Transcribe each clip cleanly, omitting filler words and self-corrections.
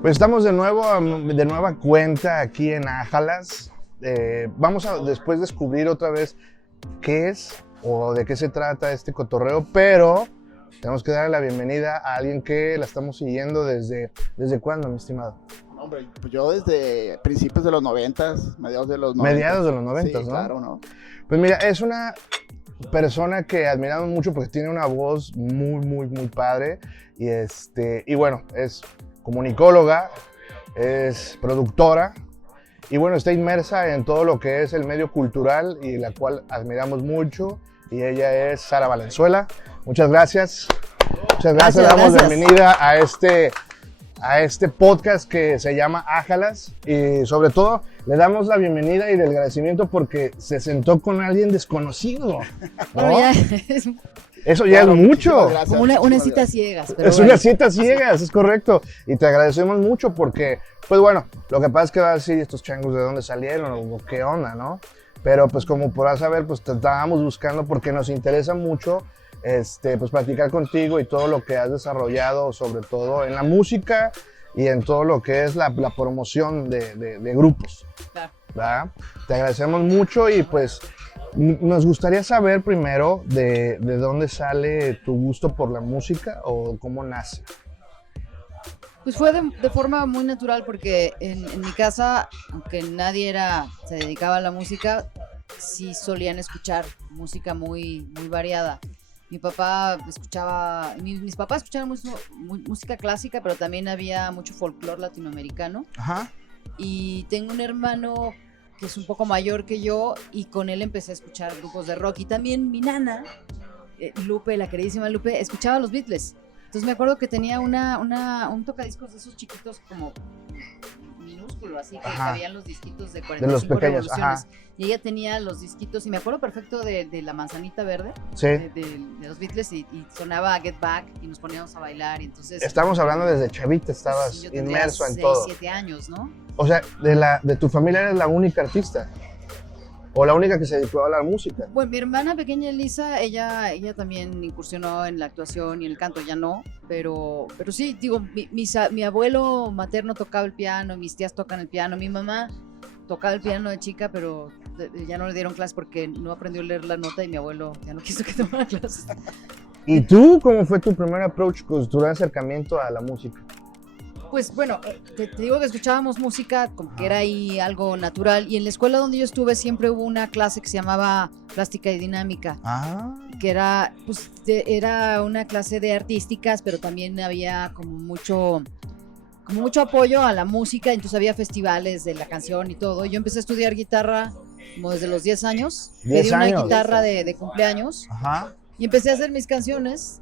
Pues estamos de nuevo, de nueva cuenta aquí en Ájalas. Vamos a después descubrir otra vez qué es o de qué se trata este cotorreo, pero tenemos que darle la bienvenida a alguien que la estamos siguiendo ¿desde cuándo, mi estimado? Hombre, pues yo desde principios de los 90s, mediados de los 90s. Mediados de los 90s, sí, ¿no? Claro, ¿no? Pues mira, es una persona que admiramos mucho porque tiene una voz muy padre y bueno, es comunicóloga, es productora y bueno, está inmersa en todo lo que es el medio cultural y la cual admiramos mucho, y ella es Sara Valenzuela. Muchas gracias. Le damos bienvenida a este podcast que se llama Ájalas, y sobre todo le damos la bienvenida y el agradecimiento porque se sentó con alguien desconocido, ¿no? Eso ya Claro, es mucho. Como una cita ciegas. Pero es una cita ciegas, es correcto. Y te agradecemos mucho porque, pues bueno, lo que pasa es que va a decir estos changos de dónde salieron o qué onda, ¿no? Pero pues como podrás saber, pues te estábamos buscando porque nos interesa mucho pues platicar contigo y todo lo que has desarrollado, sobre todo en la música y en todo lo que es la promoción de grupos. Claro. ¿Verdad? Te agradecemos mucho y pues nos gustaría saber primero de dónde sale tu gusto por la música o cómo nace. Pues fue de forma muy natural porque en mi casa, aunque nadie se dedicaba a la música, sí solían escuchar música muy variada. Mi papá escuchaba, mis papás escuchaban música clásica, pero también había mucho folclore latinoamericano. Ajá. Y tengo un hermano que es un poco mayor que yo, y con él empecé a escuchar grupos de rock. Y también mi nana, Lupe, la queridísima Lupe, escuchaba los Beatles. Entonces me acuerdo que tenía un tocadiscos de esos chiquitos como minúsculo, así que cabían los disquitos de 45 de los pequeños, revoluciones. ajá. Y ella tenía los disquitos, y me acuerdo perfecto de la manzanita verde, Sí. de los Beatles, y sonaba Get Back, y nos poníamos a bailar, y entonces... Estamos hablando desde chavita, estabas sí, inmerso en 6, todo. 7 años, ¿no? O sea, de tu familia eres la única artista o la única que se dedicó a la música. Bueno, mi hermana pequeña Elisa, ella también incursionó en la actuación y en el canto, ya no, pero sí, digo, mi abuelo materno tocaba el piano, mis tías tocan el piano, mi mamá tocaba el piano de chica, pero ya no le dieron clases porque no aprendió a leer la nota y mi abuelo ya no quiso que tomara clases. ¿Y tú cómo fue tu primer approach, tu acercamiento a la música? Pues bueno, te digo que escuchábamos música como que era ahí algo natural, y en la escuela donde yo estuve siempre hubo una clase que se llamaba Plástica y Dinámica, que era, pues, era una clase de artísticas, pero también había como mucho apoyo a la música, entonces había festivales de la canción y todo. Yo empecé a estudiar guitarra como desde los 10 años, pedí una guitarra de cumpleaños. Ajá. Y empecé a hacer mis canciones,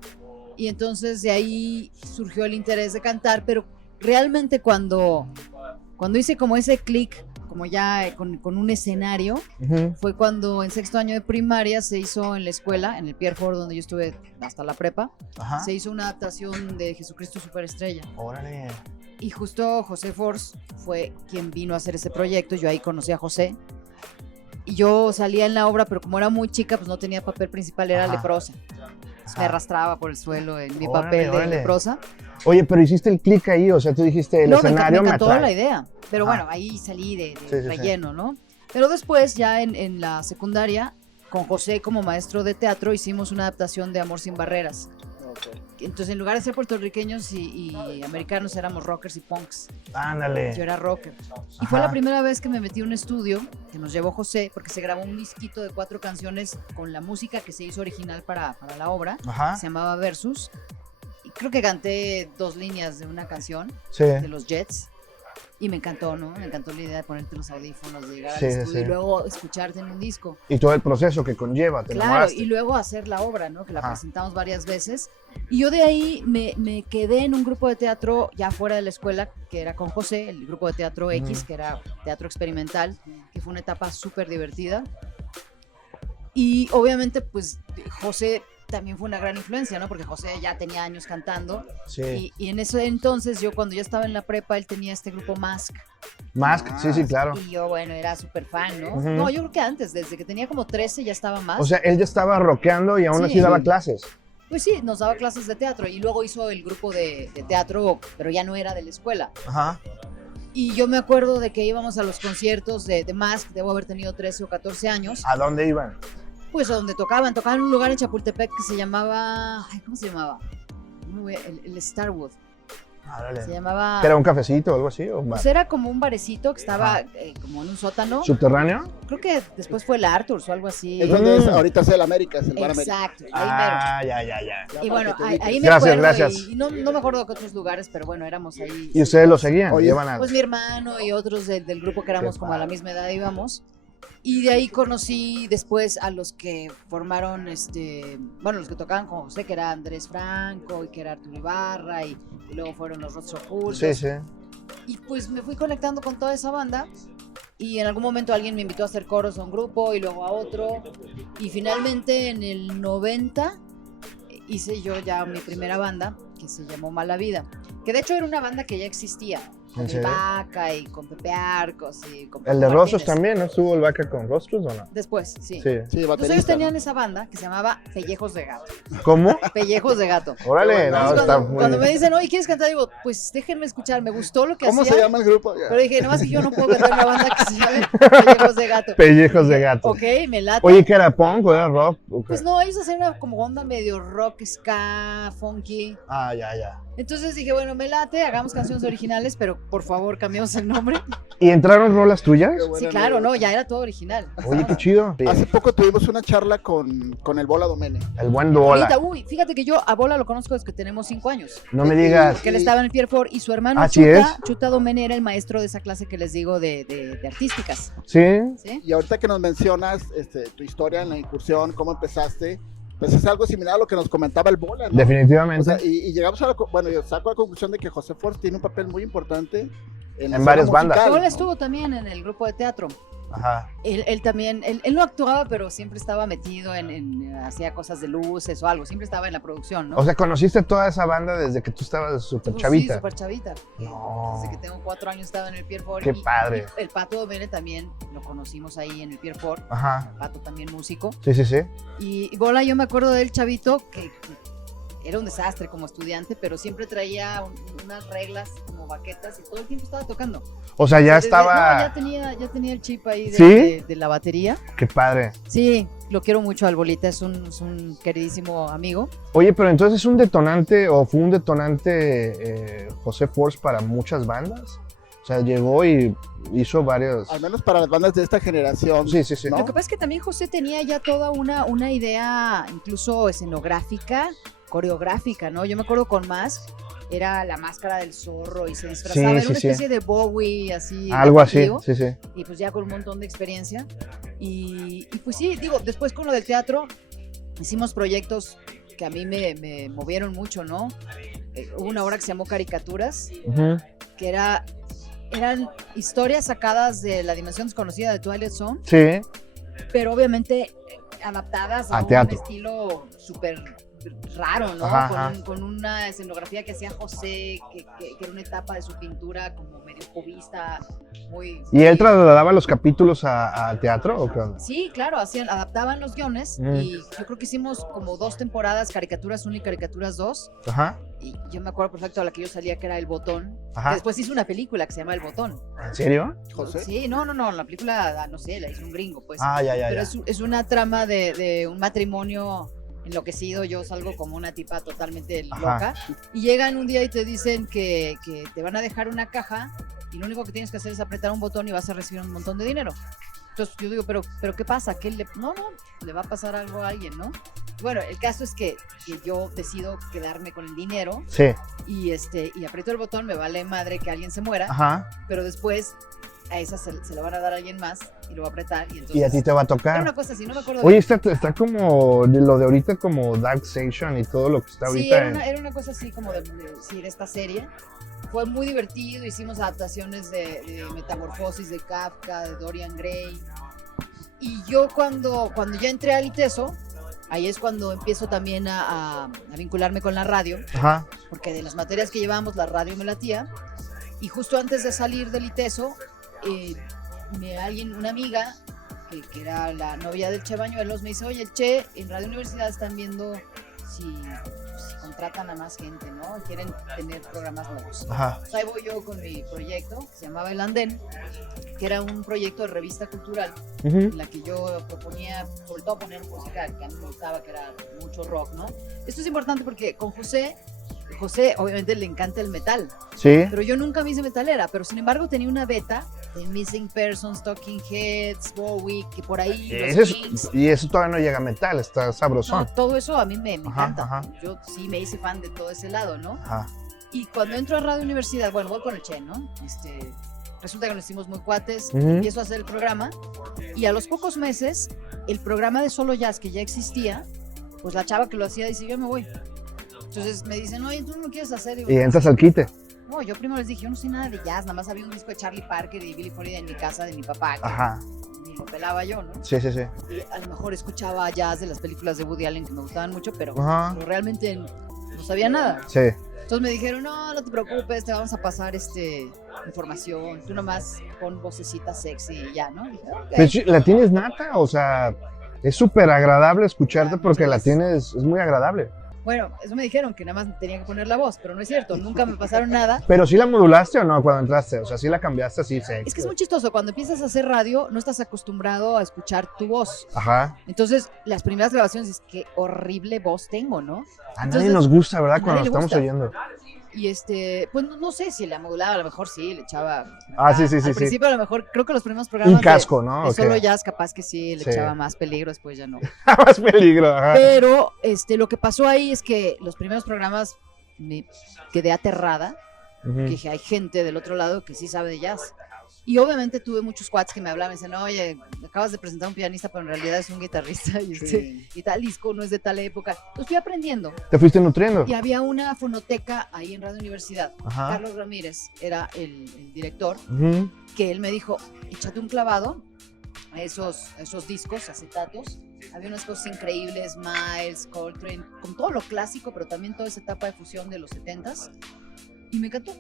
y entonces de ahí surgió el interés de cantar, pero realmente cuando hice como ese clic, como ya con un escenario, fue cuando en 6º año de primaria se hizo en la escuela, en el Pierre Ford, donde yo estuve hasta la prepa, se hizo una adaptación de Jesucristo Superestrella. Órale. Y justo José Force fue quien vino a hacer ese proyecto. Yo ahí conocí a José, y yo salía en la obra, pero como era muy chica, pues no tenía papel principal, era leprosa. Me arrastraba por el suelo en mi papel de leprosa. Oye, pero hiciste el clic ahí, o sea, tú dijiste el escenario me me encantó atrae. la idea, pero bueno, ahí salí de relleno, ¿no? Pero después, ya en la secundaria, con José como maestro de teatro, hicimos una adaptación de Amor sin Barreras. Entonces, en lugar de ser puertorriqueños y americanos, éramos rockers y punks. Ándale. Yo era rocker. Y fue la primera vez que me metí a un estudio que nos llevó José, porque se grabó un disquito de 4 canciones con la música que se hizo original para la obra. Se llamaba Versus. Y creo que canté 2 líneas de una canción de los Jets. Y me encantó, ¿no? Me encantó la idea de ponerte los audífonos, de llegar al estudio y luego escucharte en un disco. Y todo el proceso que conlleva, te enamoraste. Y luego hacer la obra, ¿no? Que la presentamos varias veces. Y yo de ahí me quedé en un grupo de teatro ya fuera de la escuela, que era con José, el grupo de teatro X, que era teatro experimental, que fue una etapa súper divertida. Y obviamente, pues, José también fue una gran influencia, ¿no? Porque José ya tenía años cantando. Y en ese entonces, yo cuando ya estaba en la prepa, él tenía este grupo Mask. Sí, claro. Y yo, bueno, era súper fan, ¿no? No, yo creo que antes, desde que tenía como 13 ya estaba Mask. O sea, él ya estaba rockeando y aún así daba clases. Pues sí, nos daba clases de teatro y luego hizo el grupo de teatro, pero ya no era de la escuela. Ajá. Y yo me acuerdo de que íbamos a los conciertos de Mask, debo haber tenido 13 o 14 años. ¿A dónde iban? Pues a donde tocaban en un lugar en Chapultepec que se llamaba, ¿cómo se llamaba? El Starwood. Árale. Se llamaba... ¿Era un cafecito o algo así? ¿O Pues era como un barecito que estaba como en un sótano. ¿Subterráneo? Creo que después fue el Arthurs o algo así. Es donde ahorita es el América, es el Bar América. Exacto, ahí mero. Ya. Y bueno, ahí me Gracias, acuerdo, gracias. y no me acuerdo de otros lugares, pero bueno, éramos ahí. ¿Y ustedes lo seguían? Oye, Pues mi hermano y otros del grupo que éramos como a la misma edad íbamos. Y de ahí conocí después a los que formaron, los que tocaban con José, que era Andrés Franco y que era Arturo Ibarra, y luego fueron los Rostros Ocultos. Sí. Y pues me fui conectando con toda esa banda. Y en algún momento alguien me invitó a hacer coros a un grupo y luego a otro. Y finalmente en el 90 hice yo ya mi primera banda, que se llamó Mala Vida. Que de hecho era una banda que ya existía. Con el Vaca y con Pepe Arcos y con Pepe El de Rostros Martínez. también, ¿no estuvo el Vaca con Rostros o no? Después, sí. Sí. Sí, Pues baterista, ellos tenían ¿no? esa banda que se llamaba Pellejos de Gato. ¿Cómo? Pellejos de Gato. Órale, no, Entonces, está cuando muy... me dicen, oye, ¿quieres cantar? Digo, pues déjenme escuchar, me gustó lo que ¿Cómo hacía. se llama el grupo? Pero dije, nomás que yo no puedo cantar una banda que se llame Pellejos de Gato. Pellejos de Gato. Ok, me late. Oye, ¿qué era punk o era rock? ¿O qué? Pues no, ellos hacían una como onda medio rock, ska, funky. Ya. Entonces dije, bueno, me late, hagamos canciones originales, pero por favor cambiemos el nombre. ¿Y entraron rolas tuyas? Qué buena Sí, claro, anécdota. no, ya era todo original. Oye, qué chido. Hace poco tuvimos una charla con el Bola Domene. El buen Duola. Ahorita, uy, fíjate que yo a Bola lo conozco desde que tenemos 5 años. No me digas. Porque él estaba en el Pierfort y su hermano Así Chuta Domene era el maestro de esa clase que les digo de artísticas. ¿Sí? ¿Sí? Y ahorita que nos mencionas tu historia en la incursión, cómo empezaste, pues es algo similar a lo que nos comentaba el Bola, ¿no? Definitivamente. O sea, y llegamos a bueno, yo saco a la conclusión de que José Force tiene un papel muy importante en la varias escena bandas. musical, Bola ¿no? estuvo también en el grupo de teatro. Ajá. Él también, él no actuaba, pero siempre estaba metido hacía cosas de luces o algo, siempre estaba en la producción, ¿no? O sea, ¿conociste toda esa banda desde que tú estabas súper Pues chavita? Sí, súper chavita. No. Desde que tengo 4 años estaba en el Pierfort. Qué padre. Y el Pato Domene también lo conocimos ahí en el Pierfort. Ajá. Pato también músico. Sí. Y Bola, yo me acuerdo del chavito que era un desastre como estudiante, pero siempre traía unas reglas como baquetas y todo el tiempo estaba tocando. O sea, ya Desde- estaba... no, ya tenía el chip ahí ¿Sí? de la batería. Qué padre. Sí, lo quiero mucho al Bolita, es un queridísimo amigo. Oye, pero entonces es un detonante o fue un detonante José Force para muchas bandas. O sea, llegó y hizo varios... Al menos para las bandas de esta generación. Sí. ¿no? Lo que pasa es que también José tenía ya toda una idea incluso escenográfica, coreográfica, ¿no? Yo me acuerdo con Más, era la máscara del zorro y se disfrazaba, era Sí, una sí. especie de Bowie, así. Algo así, atractivo, sí. Y pues ya con un montón de experiencia. Y pues sí, digo, después con lo del teatro, hicimos proyectos que a mí me movieron mucho, ¿no? Hubo una obra que se llamó Caricaturas, Ujú. que eran historias sacadas de la dimensión desconocida de Twilight Zone, Sí. pero obviamente adaptadas a A un teatro. estilo súper raro, ¿no? Ajá. Con una escenografía que hacía José, que era una etapa de su pintura como medio cubista, muy... ¿Y él trasladaba los capítulos a teatro o qué onda? Sí, claro, adaptaban los guiones y yo creo que hicimos como 2 temporadas, Caricaturas 1 y Caricaturas 2, Ajá. y yo me acuerdo perfecto a la que yo salía que era El Botón, Ajá. que después hizo una película que se llama El Botón. ¿En serio? José. Sí, no, la película, no sé, la hizo un gringo, pues. Ya. Pero es una trama de un matrimonio enloquecido. Yo salgo como una tipa totalmente loca. Y llegan un día y te dicen que te van a dejar una caja y lo único que tienes que hacer es apretar un botón y vas a recibir un montón de dinero. Entonces yo digo, pero ¿qué pasa? No, le va a pasar algo a alguien, ¿no? Bueno, el caso es que yo decido quedarme con el dinero Sí. y aprieto el botón, me vale madre que alguien se muera, Ajá. pero después a esa se lo van a dar a alguien más y lo va a apretar y entonces... Y a ti te va a Era tocar. una cosa así, no me acuerdo. Oye, está como de lo de ahorita, como Darkseid y todo lo que está Sí, ahorita. era una cosa así como de esta serie. Fue muy divertido, hicimos adaptaciones de Metamorfosis de Kafka, de Dorian Gray. Y yo cuando ya entré al ITESO, ahí es cuando empiezo también a vincularme con la radio, Ajá. porque de las materias que llevábamos la radio me latía. Y justo antes de salir del ITESO, una amiga, que era la novia del Che Bañuelos, me dice, oye, el Che, en Radio Universidad están viendo si contratan a más gente, ¿no? Quieren tener programas nuevos. Ajá. Ahí voy yo con mi proyecto, que se llamaba El Andén, que era un proyecto de revista cultural, en la que yo proponía, sobre todo poner música que a mí me gustaba, que era mucho rock, ¿no? Esto es importante porque con José obviamente le encanta el metal, Sí. pero yo nunca me hice metalera, pero sin embargo tenía una beta de Missing Persons, Talking Heads, Warwick, que por ahí los Kings. Y eso todavía no llega a metal, está sabrosón. No, todo eso a mí me Ajá, encanta. ajá. Yo sí me hice fan de todo ese lado, ¿no? Ajá. Y cuando entro a Radio Universidad, bueno, voy con el Che, ¿no? Resulta que nos hicimos muy cuates, Ujú. empiezo a hacer el programa y a los pocos meses, el programa de Solo Jazz que ya existía, pues la chava que lo hacía dice, yo me voy. Entonces me dicen, oye, ¿tú no lo quieres hacer? Y entras al quite. No, yo primero les dije, yo no sé nada de jazz, nada más había un disco de Charlie Parker y Billie Holiday en mi casa de mi papá, que Ajá. ni lo pelaba yo, ¿no? Sí, sí, sí. Y a lo mejor escuchaba jazz de las películas de Woody Allen que me gustaban mucho, pero Ajá. realmente no sabía nada. Sí. Entonces me dijeron, no te preocupes, te vamos a pasar información, tú nomás pon vocecita sexy y ya, ¿no? Dije, ok. Pero sí, ¿la tienes nata? O sea, es súper agradable escucharte porque la tienes, es muy agradable. Bueno, eso me dijeron, que nada más tenía que poner la voz, pero no es cierto, nunca me pasaron nada. Pero sí la modulaste o no cuando entraste, o sea, sí la cambiaste así, sí. Es que es muy chistoso, cuando empiezas a hacer radio, no estás acostumbrado a escuchar tu voz. Ajá. Entonces, las primeras grabaciones es que horrible voz tengo, ¿no? A Entonces, nadie nos gusta, ¿verdad? a Cuando nadie nos le estamos gusta. oyendo. Y pues no sé si la modulaba, a lo mejor sí, le echaba. Ah, sí, sí, sí, Al sí. principio a lo mejor, creo que los primeros programas Un casco, ¿no? de ¿O qué? Solo Jazz capaz que sí le Sí. echaba más peligro, después ya no. Más peligro, ajá. Pero lo que pasó ahí es que los primeros programas me quedé aterrada. Ujú. Que dije, hay gente del otro lado que sí sabe de jazz. Y obviamente tuve muchos cuates que me hablaban y me decían, oye, acabas de presentar a un pianista, pero en realidad es un guitarrista y tal disco no es de tal época. Pues fui aprendiendo. ¿Te fuiste nutriendo? Y había una fonoteca ahí en Radio Universidad. Ajá. Carlos Ramírez era el director, Ujú. que él me dijo, échate un clavado a esos discos, acetatos. Había unas cosas increíbles, Miles, Coltrane, con todo lo clásico, pero también toda esa etapa de fusión de los 70s. Y me encantó.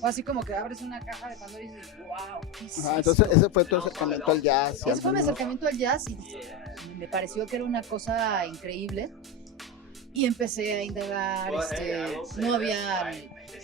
Fue así como que abres una caja de Pandora y dices, wow, ¿qué es Ajá, esto? entonces ese fue tu acercamiento al jazz. y Ese fue mi al- acercamiento al jazz y me pareció que era una cosa increíble. Y empecé a indagar, no había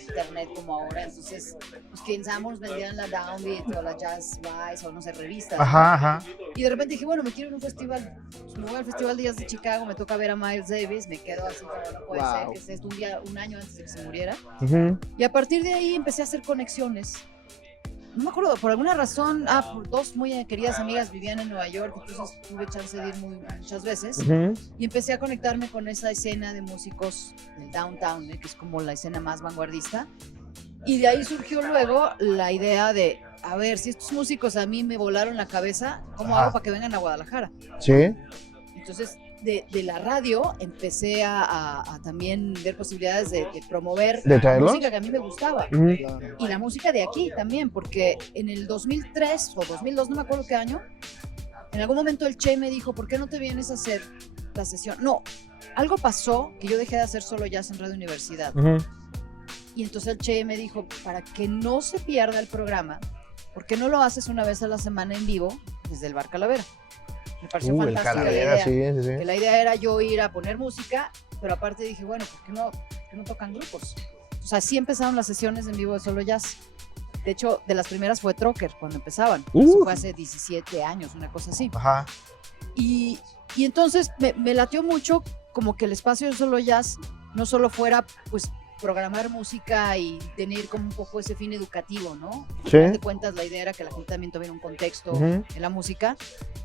internet como ahora, entonces pues que en Sanborns vendían la Downbeat o la Jazz Vice o no sé, revistas. Ajá, ajá. Y de repente dije, bueno, me quiero ir a un festival, pues me voy al Festival de Jazz de Chicago, me toca ver a Miles Davis, me quedo así como no puede ser, Wow. que es esto un año antes de que se muriera. Ujú. Y a partir de ahí empecé a hacer conexiones. No me acuerdo, por alguna razón, por dos muy queridas amigas vivían en Nueva York, entonces tuve chance de ir muchas veces. Ujú. Y empecé a conectarme con esa escena de músicos del downtown, que es como la escena más vanguardista. Y de ahí surgió luego la idea de, a ver, si estos músicos a mí me volaron la cabeza, ¿cómo Ajá. hago para que vengan a Guadalajara? Sí. Entonces, de la radio empecé a también ver posibilidades de promover ¿De traerlos? música que a mí me gustaba. Ujú. Claro. Y la música de aquí también, porque en el 2003 o 2002, no me acuerdo qué año, en algún momento el Che me dijo, ¿por qué no te vienes a hacer la sesión? No, algo pasó que yo dejé de hacer Solo Jazz en Radio Universidad. Ujú. Y entonces el Che me dijo, para que no se pierda el programa, ¿por qué no lo haces una vez a la semana en vivo desde el Bar Calavera? Me pareció El fantástica la Calavera, idea. sí, sí, Que sí. la idea era yo ir a poner música, pero aparte dije, bueno, ¿por qué no tocan grupos? O sea, así empezaron las sesiones en vivo de Solo Jazz. De hecho, de las primeras fue Trocker, cuando empezaban. Eso fue hace 17 años, una cosa así. Ajá. Y entonces me latió mucho como que el espacio de Solo Jazz no solo fuera, pues, programar música y tener como un poco ese fin educativo, ¿no? Sí. Al fin de cuentas, la idea era que la gente también tuviera un contexto Ujú. en la música.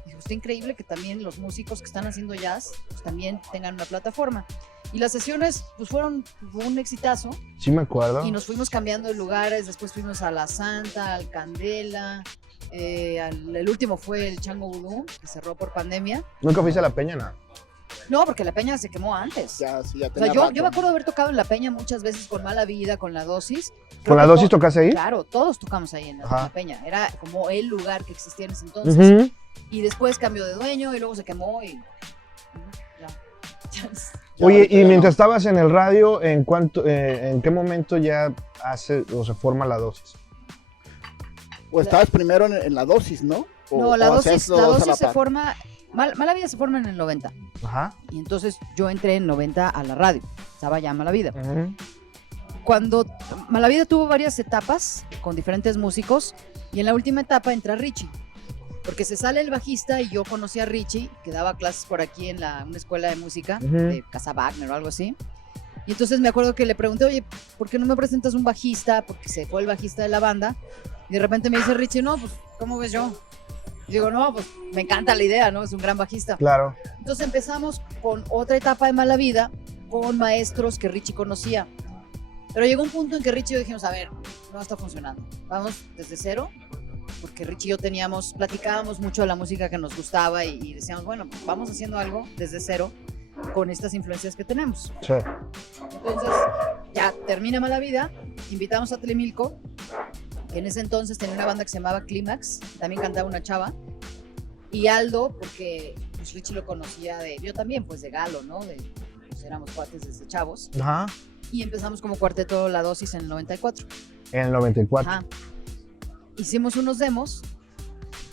Dijo, está increíble que también los músicos que están haciendo jazz pues, también tengan una plataforma. Y las sesiones pues fue un exitazo Sí me acuerdo. y nos fuimos cambiando de lugares, después fuimos a La Santa, al Candela, el último fue el Chango Vudú, que cerró por pandemia. ¿Nunca fuiste a La Peña, no? No, porque la Peña se quemó antes. Ya, sí, ya O sea, tenía yo rato. me acuerdo de haber tocado en la Peña muchas veces con Mala Vida, con La Dosis. Creo ¿Con La que Dosis tocaste ahí? Claro, todos tocamos ahí en Ajá. la Peña. Era como el lugar que existía en ese entonces. Ujú. Y después cambió de dueño y luego se quemó y ya. Oye, ahorita y ya mientras no. estabas en el radio, ¿en qué momento ya hace o se forma La Dosis? O estabas primero en la dosis, ¿no? O- No, la o hacías dosis, los dos a la se par. forma Mala Vida se forma en el 90. Ajá. Y entonces yo entré en 90 a la radio. Estaba ya Mala Vida. Uh-huh. Cuando Mala Vida tuvo varias etapas con diferentes músicos y en la última etapa entra Richie. Porque se sale el bajista y yo conocí a Richie, que daba clases por aquí en una escuela de música, uh-huh, de Casa Wagner o algo así. Y entonces me acuerdo que le pregunté, oye, ¿por qué no me presentas un bajista? Porque se fue el bajista de la banda. Y de repente me dice Richie, no, pues, ¿cómo ves yo? Y digo, no, pues, me encanta la idea, ¿no? Es un gran bajista. Claro. Entonces empezamos con otra etapa de Mala Vida, con maestros que Richie conocía. Pero llegó un punto en que Richie y yo dijimos, a ver, no está funcionando. Vamos desde cero, porque Richie y yo platicábamos mucho de la música que nos gustaba y decíamos, bueno, pues vamos haciendo algo desde cero con estas influencias que tenemos. Sí. Entonces, ya termina Mala Vida, invitamos a Tlemilco, que en ese entonces tenía una banda que se llamaba Clímax, también cantaba una chava, y Aldo, porque pues, Richie lo conocía yo también, pues de Galo, ¿no? Pues éramos cuates desde chavos. Ajá. Y empezamos como cuarteto La Dosis en el 94. En el 94. Ajá. Hicimos unos demos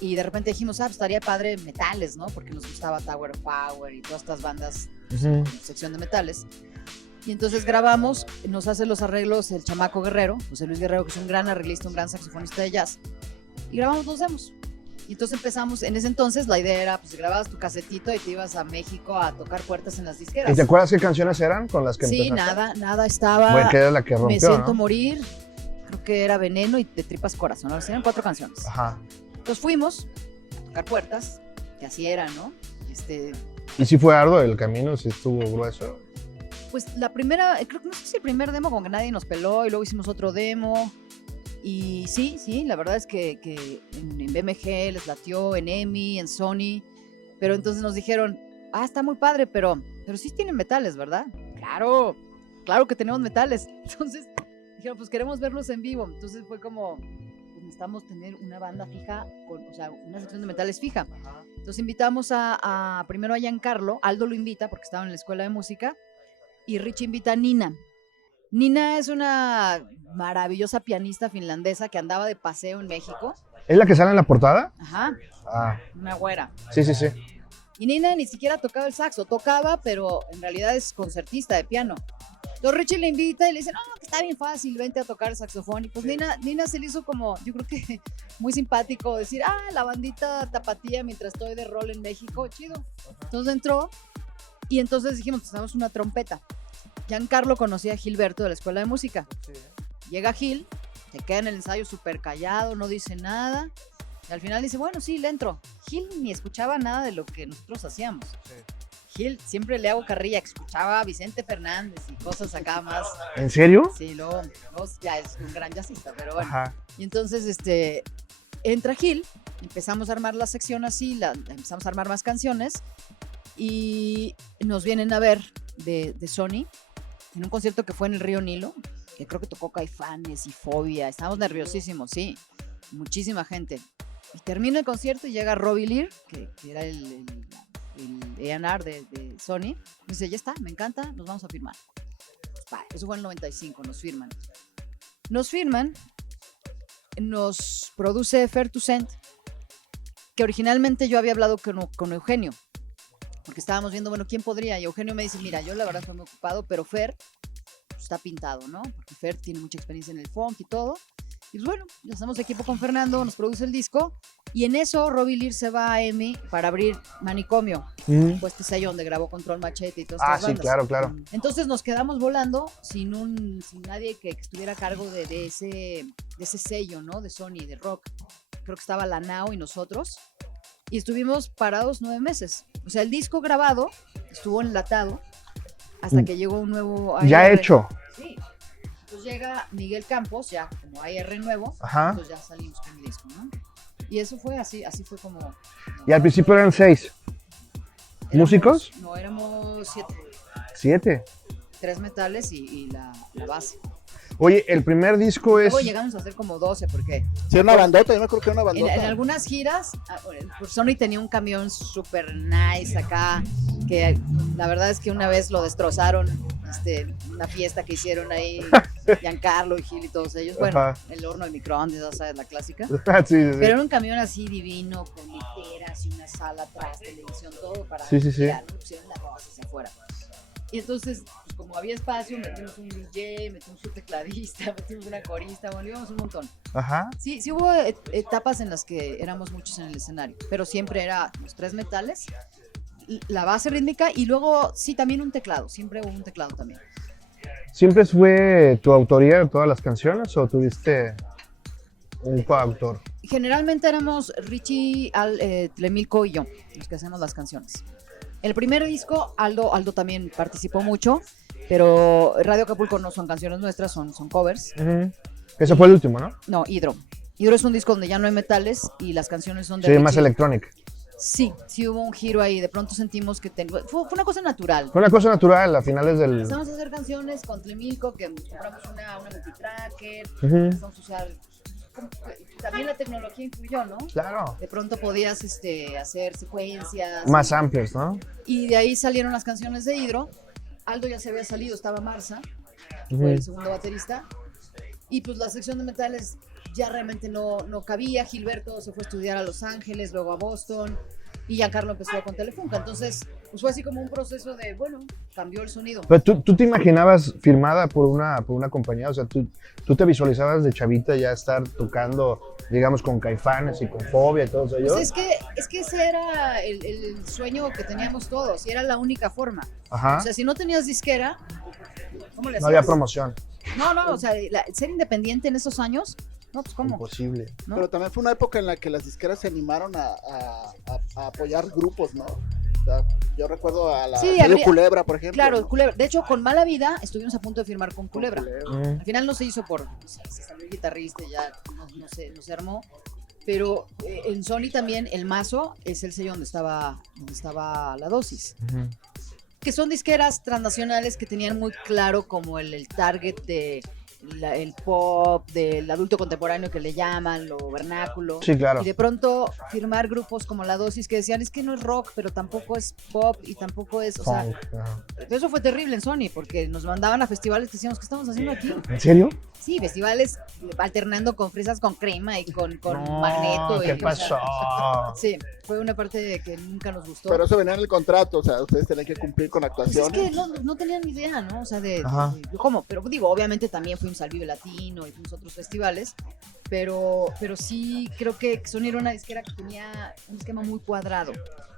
y de repente dijimos, pues estaría padre metales, ¿no? Porque nos gustaba Tower of Power y todas estas bandas, uh-huh, sección de metales. Y entonces grabamos, nos hace los arreglos el chamaco Guerrero, José Luis Guerrero, que es un gran arreglista, un gran saxofonista de jazz. Y grabamos los demos. Y entonces empezamos, en ese entonces la idea era, pues grababas tu casetito y te ibas a México a tocar puertas en las disqueras. ¿Y te acuerdas qué canciones eran con las que empezaste? Sí, nada estaba. Bueno, que era la que rompió, Me siento ¿no? morir, creo que era Veneno y De Tripas Corazón, ahora eran 4 canciones. Ajá. Entonces fuimos a tocar puertas, que así era, ¿no? ¿Y si fue arduo el camino? ¿Si estuvo grueso? Pues la primera, creo que no sé si el primer demo con que nadie nos peló y luego hicimos otro demo. Y sí, la verdad es que en BMG les latió, en EMI, en Sony, pero entonces nos dijeron, está muy padre, pero sí tienen metales, ¿verdad? Claro que tenemos metales. Entonces dijeron, pues queremos verlos en vivo. Entonces fue como, pues necesitamos tener una banda fija, una sección de metales fija. Entonces invitamos primero a Giancarlo, Aldo lo invita porque estaba en la escuela de música, y Richie invita a Nina. Nina es una maravillosa pianista finlandesa que andaba de paseo en México. ¿Es la que sale en la portada? Ajá. Una güera. Sí. Y Nina ni siquiera tocaba el saxo, tocaba, pero en realidad es concertista de piano. Entonces Richie le invita y le dice, no, que está bien fácil, vente a tocar el saxofón. Y pues Nina se le hizo como, yo creo que muy simpático decir, la bandita tapatía mientras estoy de rol en México, chido. Entonces entró y entonces dijimos, pues tenemos una trompeta. Giancarlo conocía a Gilberto de la escuela de música. Sí. Llega Gil, se queda en el ensayo súper callado, no dice nada. Y al final dice, bueno, sí, le entro. Gil ni escuchaba nada de lo que nosotros hacíamos. Sí. Gil, siempre le hago carrilla, escuchaba a Vicente Fernández y cosas acá más. ¿En serio? Sí, luego ya es un gran jazzista, pero bueno. Ajá. Y entonces entra Gil, empezamos a armar la sección así, empezamos a armar más canciones y nos vienen a ver de Sony en un concierto que fue en el Río Nilo, que creo que tocó Caifanes y Fobia. Estábamos nerviosísimos, sí, muchísima gente. Y termina el concierto y llega Robbie Lear, que era el A&R de Sony. Me dice, ya está, me encanta, nos vamos a firmar. Pues, eso fue en el 95, nos firman. Nos produce Fer Toussaint, que originalmente yo había hablado con Eugenio, porque estábamos viendo, bueno, ¿quién podría? Y Eugenio me dice, mira, yo la verdad estoy muy ocupado, pero Fer está pintado, ¿no? Porque Fer tiene mucha experiencia en el funk y todo. Y pues bueno, hacemos equipo con Fernando, nos produce el disco, y en eso Robbie Lear se va a EMI para abrir Manicomio, pues este sello donde grabó Control Machete y todas estas bandas. Claro. Entonces nos quedamos volando sin nadie que estuviera a cargo de ese sello, ¿no? De Sony, de rock. Creo que estaba la Nao y nosotros. Y estuvimos parados 9 meses. O sea, el disco grabado estuvo enlatado hasta que llegó un nuevo AR. Ya hecho. Sí. Entonces llega Miguel Campos, ya como AR nuevo. Ajá. Entonces ya salimos con el disco, ¿no? Y eso fue así fue como... ¿Y al principio eran 6? ¿Músicos? No, éramos 7. 7. 3 metales y la base. Oye, el primer disco es... Luego llegamos a hacer como 12, porque... Sí, una bandota, yo me acuerdo que era una bandota. En algunas giras, pues Sony tenía un camión súper nice acá, que la verdad es que una vez lo destrozaron, una fiesta que hicieron ahí Giancarlo y Gil y todos ellos. Bueno, Ajá. el horno de microondas, ya sabes, la clásica. Sí, sí, sí. Pero era un camión así divino, con literas y una sala atrás, televisión, todo para Sí, sí, sí. mirar, ¿no? Pusieron la voz hacia afuera. Y entonces, pues, como había espacio, metimos un DJ, metimos un tecladista, metimos una corista, bueno, íbamos un montón. Ajá. Sí, sí hubo etapas en las que éramos muchos en el escenario, pero siempre era los 3 metales, la base rítmica y luego sí también un teclado, siempre hubo un teclado también. ¿Siempre fue tu autoría de todas las canciones o tuviste un coautor? Generalmente éramos Richie, Tlemilco y yo, los que hacemos las canciones. El primer disco, Aldo también participó mucho, pero Radio Acapulco no son canciones nuestras, son covers. Ese fue el último, ¿no? No, Hidro. Hidro es un disco donde ya no hay metales y las canciones son de Sí, Richie. más electrónica. Sí, sí hubo un giro ahí, de pronto sentimos que fue una cosa natural. Fue una cosa natural a finales del... Empezamos a hacer canciones con Tlemilco, que compramos una multitracker, Ujú. empezamos a usar... También la tecnología influyó, ¿no? Claro. De pronto podías hacer secuencias. Más amplios, ¿no? Y de ahí salieron las canciones de Hidro. Aldo ya se había salido, estaba Marza, Ujú. fue el segundo baterista. Y pues la sección de metales ya realmente no cabía. Gilberto se fue a estudiar a Los Ángeles, luego a Boston. Y Giancarlo empezó con Telefunca. Entonces, pues fue así como un proceso de, bueno, cambió el sonido. Pero tú te imaginabas firmada por una compañía, o sea, tú te visualizabas de chavita ya estar tocando, digamos, con Caifanes y con Fobia y todos ellos. Pues es que ese era el sueño que teníamos todos y era la única forma. Ajá. O sea, si no tenías disquera, ¿cómo le hacías? No había promoción. No, o sea, ser independiente en esos años, no, pues ¿cómo? Imposible. ¿No? Pero también fue una época en la que las disqueras se animaron a apoyar grupos, ¿no? O sea, yo recuerdo a la Sí, Sello Culebra, por ejemplo. Claro, ¿no? Culebra. De hecho, con Mala Vida estuvimos a punto de firmar con Culebra. Mm. Al final no se hizo se salió el guitarrista y ya no se armó. Pero en Sony también el Mazo es el sello donde estaba La Dosis. Ujú. Que son disqueras transnacionales que tenían muy claro como el target de el pop, del adulto contemporáneo que le llaman, lo vernáculo. Sí, claro. Y de pronto firmar grupos como La Dosis que decían, es que no es rock, pero tampoco es pop y tampoco es, o sea, Funk, ajá. eso fue terrible en Sony, porque nos mandaban a festivales que decíamos, ¿qué estamos haciendo aquí? ¿En serio? Sí, festivales alternando con fresas con crema y con No, magneto. ¿qué o sea, pasó? sí, fue una parte de que nunca nos gustó. Pero eso venía en el contrato, o sea, ustedes tenían que cumplir con Pues actuaciones. es que no tenían ni idea, ¿no? O sea, Ajá. ¿cómo? Pero digo, obviamente también fuimos al Vive Latino y fuimos a otros festivales, pero sí creo que Sony era una disquera que tenía un esquema muy cuadrado.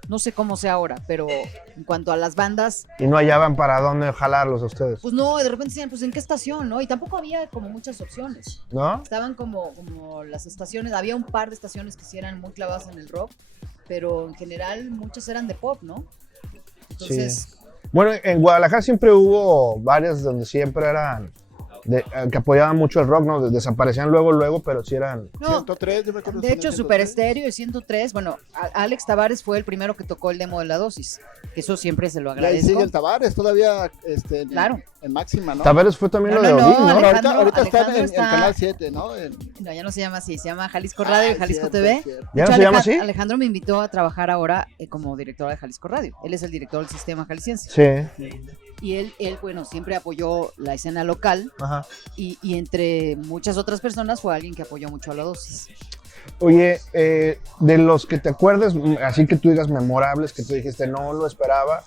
No sé cómo sea ahora, pero en cuanto a las bandas, Y no hallaban para dónde jalarlos a ustedes, pues no, de repente decían, pues ¿en qué estación, no? Y tampoco había como muchas opciones. ¿no? Estaban como las estaciones, había un par de estaciones que sí eran muy clavadas en el rock, pero en general muchas eran de pop, ¿no? Entonces, Bueno, en Guadalajara siempre hubo varias donde siempre eran que apoyaban mucho el rock, ¿no? Desaparecían luego, pero sí eran... no, 103, yo me acuerdo. de hecho, Super Estéreo y 103, bueno, Alex Tavares fue el primero que tocó el demo de La Dosis, que eso siempre se lo Y ahí agradezco. sigue el Tavares, todavía Claro. en Máxima, ¿no? Tavares fue también No, lo de no, Odín, ¿no? Alejandro- Pero ahorita está Alejandro en está- Canal 7, ¿no? No, ya no se llama así, se llama Jalisco Radio y Ah, Jalisco cierto, TV. cierto. ¿Ya no De se hecho, llama así? Alejandro me invitó a trabajar ahora como director de Jalisco Radio. Él es el director del sistema jalisciense. Sí, Y él, bueno, siempre apoyó la escena local ajá. y entre muchas otras personas fue alguien que apoyó mucho a La Dosis. Oye, de los que te acuerdes, así que tú digas memorables, que tú dijiste no lo esperaba,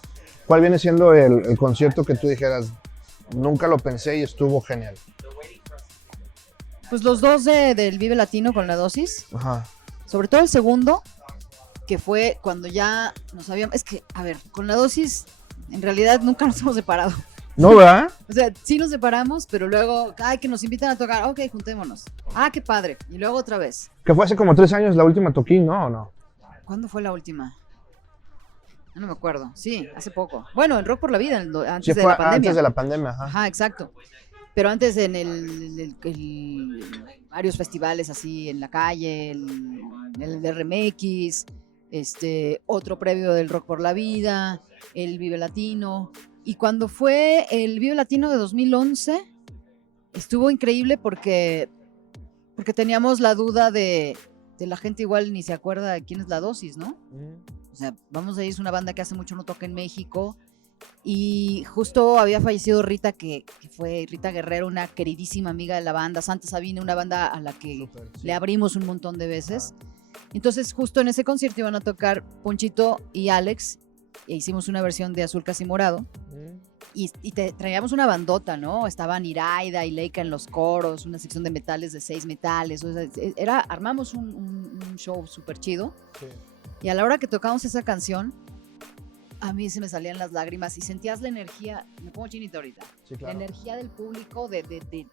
¿cuál viene siendo el concierto que tú dijeras nunca lo pensé y estuvo genial? Pues los dos del Vive Latino con La Dosis, Ajá. sobre todo el segundo, que fue cuando ya nos habíamos... Es que, a ver, con La Dosis en realidad nunca nos hemos separado. ¿No, verdad? O sea, sí nos separamos, pero luego, ay, que nos invitan a tocar, ok, juntémonos. Ah, qué padre. Y luego otra vez. Que fue hace como 3 años la última toquín, ¿no? ¿O no? ¿Cuándo fue la última? No me acuerdo. Sí, hace poco. Bueno, en Rock por la Vida, antes Sí, de fue la pandemia. antes de la pandemia, ajá. Ajá, exacto. Pero antes en varios festivales así en la calle, el de RMX, otro previo del Rock por la Vida, el Vive Latino. Y cuando fue el Vive Latino de 2011, estuvo increíble porque teníamos la duda de la gente igual ni se acuerda de quién es La Dosis, ¿no? O sea, vamos a ir, es una banda que hace mucho no toca en México Y justo había fallecido Rita, que fue Rita Guerrero, una queridísima amiga de la banda, Santa Sabina, una banda a la que le abrimos un montón de veces. Entonces justo en ese concierto iban a tocar Ponchito y Alex, e hicimos una versión de Azul Casi Morado, y traíamos una bandota, ¿no? Estaban Iraida y Leica en los coros, una sección de metales de 6 metales, o sea, armamos un show súper chido. Sí. Y a la hora que tocamos esa canción, a mí se me salían las lágrimas y sentías la energía, me pongo chinita ahorita, sí, claro. La energía del público, del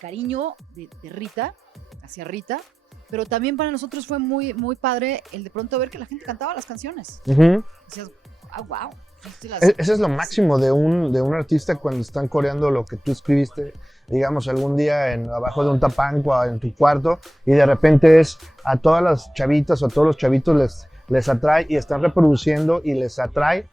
cariño de Rita, hacia Rita, pero también para nosotros fue muy, muy padre el de pronto ver que la gente cantaba las canciones. Decías, wow. Ese es lo máximo de un artista cuando están coreando lo que tú escribiste, digamos, algún día abajo de un tapanco en tu cuarto, y de repente a todas las chavitas o a todos los chavitos les atrae y están reproduciendo y les atrae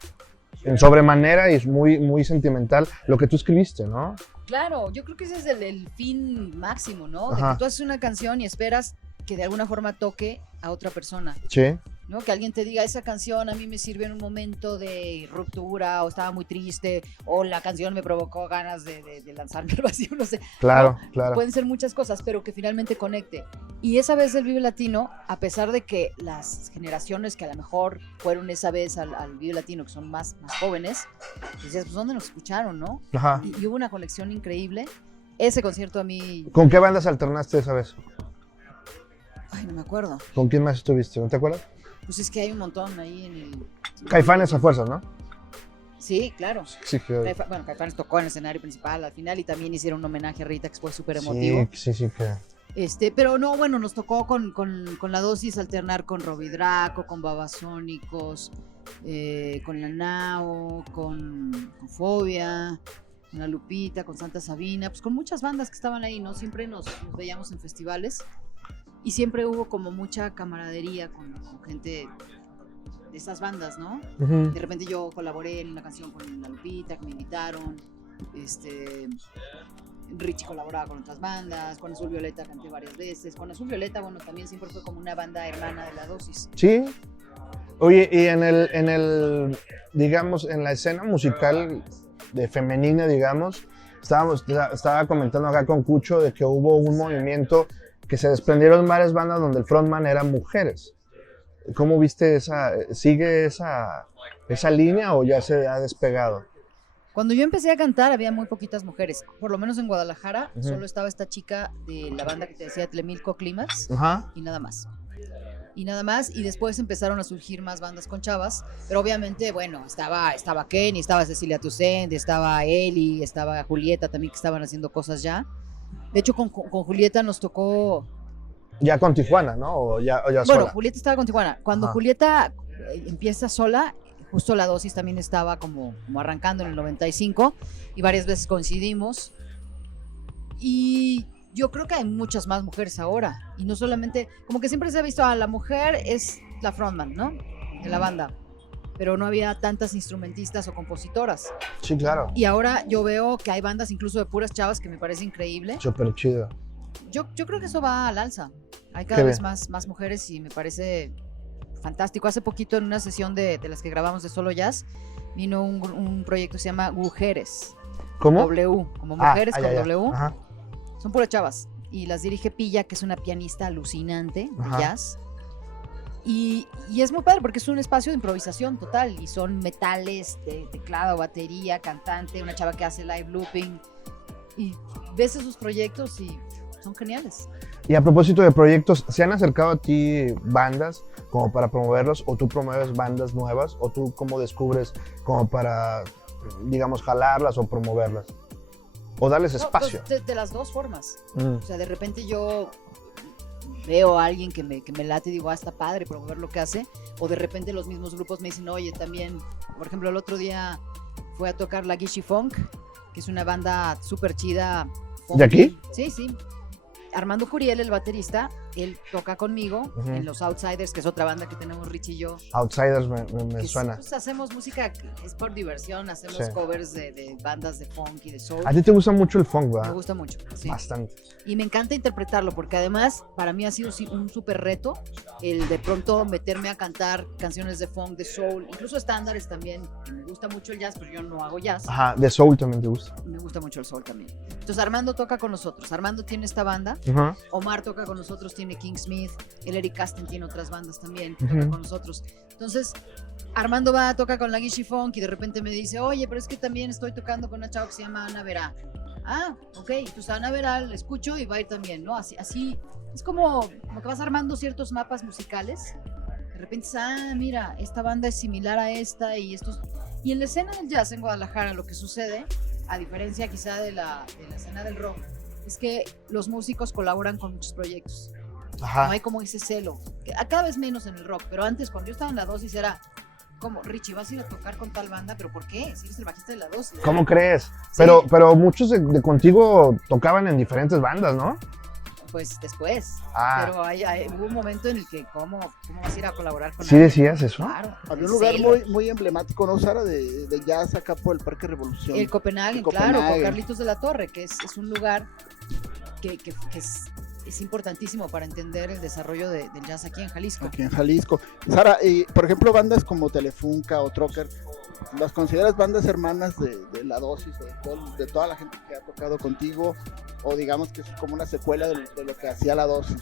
en sobremanera, y es muy, muy sentimental lo que tú escribiste, ¿no? Claro, yo creo que ese es el fin máximo, ¿no? De que tú haces una canción y esperas que de alguna forma toque a otra persona. Sí. ¿No? Que alguien te diga, esa canción a mí me sirvió en un momento de ruptura, o estaba muy triste, o la canción me provocó ganas de lanzarme al vacío, no sé. Claro, no, claro. Pueden ser muchas cosas, pero que finalmente conecte. Y esa vez del Vive Latino, a pesar de que las generaciones que a lo mejor fueron esa vez al Vive Latino, que son más jóvenes, decías, pues ¿dónde nos escucharon, no? Ajá. Y hubo una conexión increíble. Ese concierto a mí... ¿Con qué bandas alternaste esa vez? Ay, no me acuerdo. ¿Con quién más estuviste? ¿No te acuerdas? Pues es que hay un montón ahí en el... Caifanes a fuerzas, ¿no? Sí, claro. Sí, claro. Bueno, Caifanes tocó en el escenario principal al final y también hicieron un homenaje a Rita que fue súper emotivo. Sí, claro. Pero no, bueno, nos tocó con la dosis alternar con Robbie Draco, con Babasónicos, con La Nao, con Fobia, con La Lupita, con Santa Sabina, pues con muchas bandas que estaban ahí, ¿no? Siempre nos veíamos en festivales. Y siempre hubo como mucha camaradería con gente de esas bandas, ¿no? De repente yo colaboré en una canción con La Lupita, que me invitaron. Richie colaboraba con otras bandas. Con Azul Violeta canté varias veces. Con Azul Violeta, bueno, también siempre fue como una banda hermana de La Dosis. Sí. Oye, y en el digamos, en la escena musical de femenina, digamos, estaba comentando acá con Cucho de que hubo un movimiento que se desprendieron varias bandas donde el frontman eran mujeres. ¿Cómo viste sigue esa línea o ya se ha despegado? Cuando yo empecé a cantar había muy poquitas mujeres, por lo menos en Guadalajara. Solo estaba esta chica de la banda que te decía, Tlemilco Clímax, y nada más. Y después empezaron a surgir más bandas con chavas, pero obviamente, bueno, estaba Kenny, estaba Cecilia Toussaint, estaba Eli, estaba Julieta también, que estaban haciendo cosas ya. De hecho, con Julieta nos tocó... Ya con Tijuana, ¿no? ¿O ya bueno, sola? Julieta estaba con Tijuana. Cuando Julieta empieza sola, justo La Dosis también estaba como arrancando en el 95, y varias veces coincidimos. Y yo creo que hay muchas más mujeres ahora. Y no solamente... Como que siempre se ha visto, la mujer es la frontman, ¿no? De la banda. Pero no había tantas instrumentistas o compositoras. Sí, claro. Y ahora yo veo que hay bandas incluso de puras chavas, que me parece increíble. Súper chido. Yo creo que eso va al alza. Hay cada vez más mujeres y me parece fantástico. Hace poquito en una sesión de las que grabamos de Solo Jazz, vino un proyecto que se llama Mujeres. ¿Cómo? W, como mujeres con W. Ajá. Son puras chavas. Y las dirige Pilla, que es una pianista alucinante de jazz. Y es muy padre porque es un espacio de improvisación total y son metales, de teclado, batería, cantante, una chava que hace live looping, y ves esos proyectos y son geniales. Y a propósito de proyectos, ¿se han acercado a ti bandas como para promoverlos, o tú promueves bandas nuevas, o tú cómo descubres como para, digamos, jalarlas o promoverlas o darles espacio? Pues de las dos formas. O sea, de repente yo veo a alguien que me late y digo, está padre promover lo que hace, o de repente los mismos grupos me dicen, oye, también, por ejemplo, el otro día fue a tocar la Gishi Funk, que es una banda súper chida. ¿De aquí? Sí. Armando Curiel, el baterista, él toca conmigo en los Outsiders, que es otra banda que tenemos Rich y yo. Outsiders me suena. Pues hacemos música, es por diversión, hacemos covers de bandas de funk y de soul. A ti te gusta mucho el funk, ¿verdad? Me gusta mucho, sí. Bastante. Y me encanta interpretarlo, porque además para mí ha sido un súper reto el de pronto meterme a cantar canciones de funk, de soul, incluso estándares también. Me gusta mucho el jazz, pero yo no hago jazz. Ajá, de soul también te gusta. Me gusta mucho el soul también. Entonces Armando toca con nosotros. Armando tiene esta banda. Omar toca con nosotros, tiene King Smith. El Eric Casten tiene otras bandas también que toca con nosotros. Entonces Armando toca con la Gishi Funk y de repente me dice, oye, pero es que también estoy tocando con una chava que se llama Ana Verá. Ah, ok, entonces Ana Verá la escucho y va a ir también, ¿no? Así es como que vas armando ciertos mapas musicales. De repente, mira, esta banda es similar a esta y estos. Y en la escena del jazz en Guadalajara lo que sucede, a diferencia quizá de la escena del rock, es que los músicos colaboran con muchos proyectos. Ajá. No hay como ese celo, cada vez menos en el rock, pero antes cuando yo estaba en la dosis era como, Richie, vas a ir a tocar con tal banda, pero ¿por qué? Si eres el bajista de la dosis. ¿Cómo crees? Sí. Pero muchos de contigo tocaban en diferentes bandas, ¿no? Pues después, pero hubo un momento en el que ¿cómo vas a ir a colaborar con ¿Sí alguien? decías eso? Claro. Había un lugar muy emblemático, ¿no, Sara? De jazz acá por el Parque Revolución. El Copenhague, claro, con Carlitos de la Torre, que es un lugar que es importantísimo para entender el desarrollo del jazz aquí en Jalisco. Aquí en Jalisco. Sara, por ejemplo, bandas como Telefunca o Trocker, ¿las consideras bandas hermanas de la dosis o de toda la gente que ha tocado contigo? O digamos que es como una secuela de lo que hacía la dosis.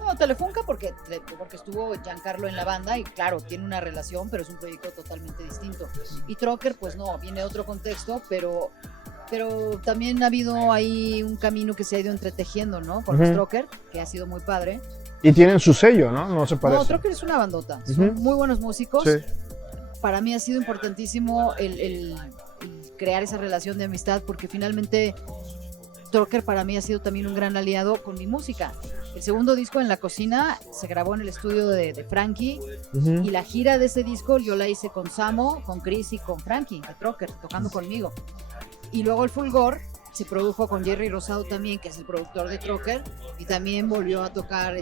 No, Telefunca porque estuvo Giancarlo en la banda y claro, tiene una relación, pero es un proyecto totalmente distinto. Y Trocker, pues no, viene de otro contexto, pero también ha habido ahí un camino que se ha ido entretejiendo, ¿no? Con los Trocker, que ha sido muy padre. Y tienen su sello, ¿no? No se parece. No, Trocker es una bandota, son muy buenos músicos. Sí. Para mí ha sido importantísimo el crear esa relación de amistad porque finalmente Trocker para mí ha sido también un gran aliado con mi música. El segundo disco, En la Cocina, se grabó en el estudio de Frankie y la gira de ese disco yo la hice con Samo, con Chris y con Frankie de Trocker, tocando conmigo. Y luego El Fulgor se produjo con Jerry Rosado también, que es el productor de Trocker, y también volvió a tocar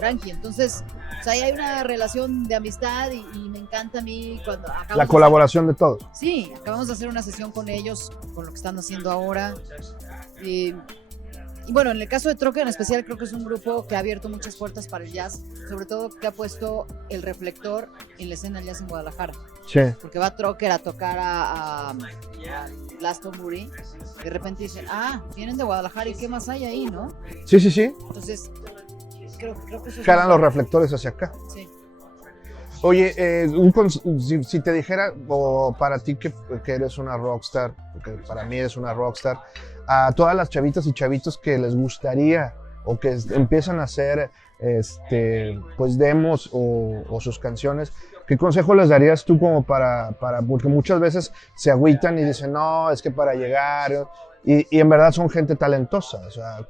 Frankie. Entonces, ahí hay una relación de amistad y me encanta a mí cuando acabamos la colaboración de todos. Sí, acabamos de hacer una sesión con ellos, con lo que están haciendo ahora. Y bueno, en el caso de Trocker en especial, creo que es un grupo que ha abierto muchas puertas para el jazz, sobre todo que ha puesto el reflector en la escena del jazz en Guadalajara. Sí. Porque va Trocker a tocar a Glastonbury, de repente dicen, vienen de Guadalajara y qué más hay ahí, ¿no? Sí. Entonces, creo que eso es jalan los reflectores hacia acá. Sí. Oye, si te dijera, o para ti que eres una rockstar, porque para mí eres una rockstar, a todas las chavitas y chavitos que les gustaría o que empiezan a hacer pues demos o sus canciones, ¿qué consejo les darías tú como porque muchas veces se agüitan y dicen, no, es que para llegar, y en verdad son gente talentosa, o sea,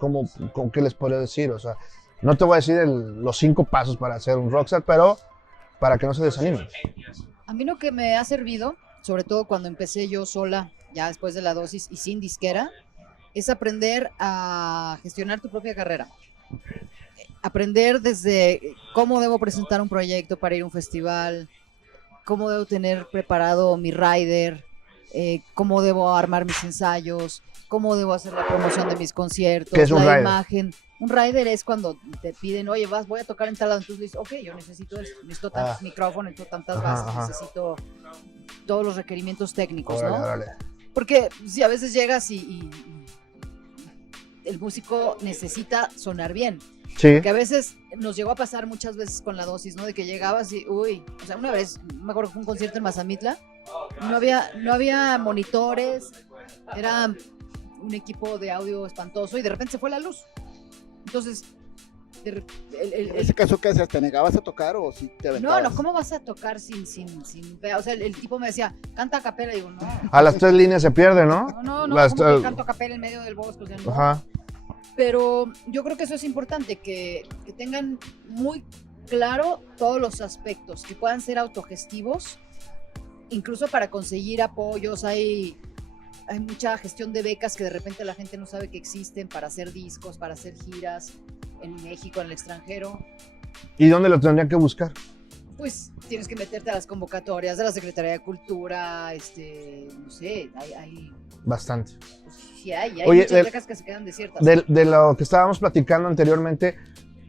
¿qué les podría decir? O sea, no te voy a decir los 5 pasos para ser un rockstar, pero para que no se desanimen. A mí lo que me ha servido, sobre todo cuando empecé yo sola, ya después de la dosis y sin disquera, es aprender a gestionar tu propia carrera. Aprender desde cómo debo presentar un proyecto para ir a un festival, cómo debo tener preparado mi rider, cómo debo armar mis ensayos, cómo debo hacer la promoción de mis conciertos, ¿Qué es un rider? Imagen. Un rider es cuando te piden, oye, voy a tocar en tal lado, entonces dices, ok, yo necesito esto, necesito tantos micrófonos, necesito tantas bases, necesito todos los requerimientos técnicos, ¿no? Órale. Porque si a veces llegas y el músico necesita sonar bien. Sí. Que a veces nos llegó a pasar muchas veces con la dosis, ¿no? De que llegabas y, o sea, una vez, me acuerdo que fue un concierto en Mazamitla, no había monitores, era un equipo de audio espantoso y de repente se fue la luz. Entonces, en ese caso, ¿qué hacías? ¿Te negabas a tocar o si te aventabas? No, ¿cómo vas a tocar sin o sea, el tipo me decía, canta a capela, y digo, no. A las 3 líneas se pierde, ¿no? No, ¿cómo que canto a capela en medio del bosque? O sea, no. Ajá. Pero yo creo que eso es importante, que tengan muy claro todos los aspectos, que puedan ser autogestivos, incluso para conseguir apoyos. Hay mucha gestión de becas que de repente la gente no sabe que existen para hacer discos, para hacer giras. en México, en el extranjero. ¿Y dónde lo tendrían que buscar? Pues tienes que meterte a las convocatorias de la Secretaría de Cultura, no sé, hay Bastante. pues, sí hay Oye, muchas becas que se quedan desiertas. De lo que estábamos platicando anteriormente,